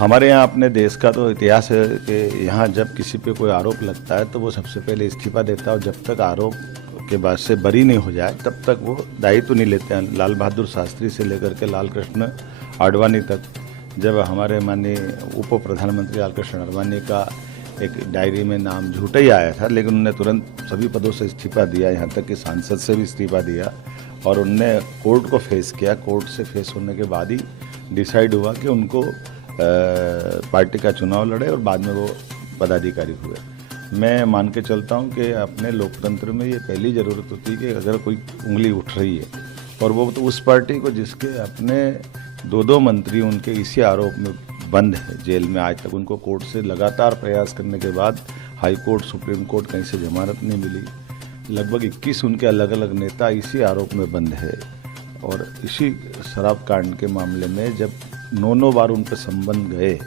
हमारे यहाँ अपने देश का तो इतिहास है कि यहाँ जब किसी पे कोई आरोप लगता है तो वो सबसे पहले इस्तीफा देता है और जब तक आरोप के बाद से बरी नहीं हो जाए तब तक वो दायित्व नहीं लेते हैं। लाल बहादुर शास्त्री से लेकर के लाल कृष्ण आडवाणी तक, जब हमारे माननीय उप प्रधानमंत्री लाल कृष्ण आडवाणी का एक डायरी में नाम झूठा ही आया था, लेकिन उन्होंने तुरंत सभी पदों से इस्तीफा दिया, यहाँ तक कि सांसद से भी इस्तीफा दिया और उनने कोर्ट को फेस किया। कोर्ट से फेस होने के बाद ही डिसाइड हुआ कि उनको पार्टी का चुनाव लड़े और बाद में वो पदाधिकारी हुए। मैं मान के चलता हूँ कि अपने लोकतंत्र में ये पहली ज़रूरत होती है कि अगर कोई उंगली उठ रही है और वो तो उस पार्टी को जिसके अपने दो मंत्री उनके इसी आरोप में बंद है जेल में, आज तक उनको कोर्ट से लगातार प्रयास करने के बाद हाई कोर्ट सुप्रीम कोर्ट कहीं से जमानत नहीं मिली, लगभग 21 उनके अलग अलग नेता इसी आरोप में बंद है। और इसी शराब कांड के मामले में जब 9 बार उन पर संबंध गए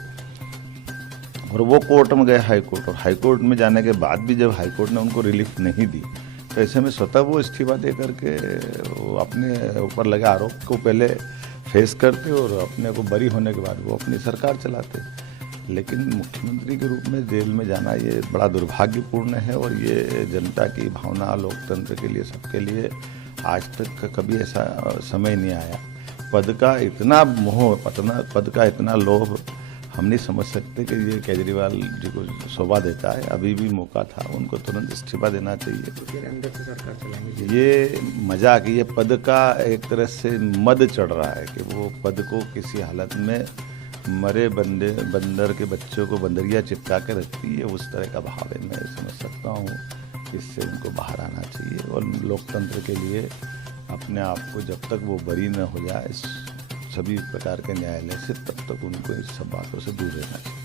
और वो कोर्ट में गए हाई कोर्ट, और हाई कोर्ट में जाने के बाद भी जब हाई कोर्ट ने उनको रिलीफ नहीं दी तो ऐसे में स्वतः वो इस्तीफा दे करके वो अपने ऊपर लगे आरोप को पहले फेस करते और अपने को बरी होने के बाद वो अपनी सरकार चलाते। लेकिन मुख्यमंत्री के रूप में जेल में जाना ये बड़ा दुर्भाग्यपूर्ण है और ये जनता की भावना, लोकतंत्र के लिए, सबके लिए आज तक कभी ऐसा समय नहीं आया। पद का इतना मोह, पद का इतना लोभ हम नहीं समझ सकते कि ये केजरीवाल जी को शोभा देता है। अभी भी मौका था, उनको तुरंत इस्तीफा देना चाहिए। तो फिर अंदर से सरकार चलाएंगे। ये मजाक, ये पद का एक तरह से मद चढ़ रहा है कि वो पद को किसी हालत में मरे बंदर के बच्चों को बंदरिया चिपका के रखती है, उस तरह का भाव है। मैं समझ सकता हूँ, इससे उनको बाहर आना चाहिए और लोकतंत्र के लिए अपने आप को जब तक वो बरी न हो जाए सभी प्रकार के न्यायालय से, तब तक उनको इस सब बातों से दूर रहना चाहिए।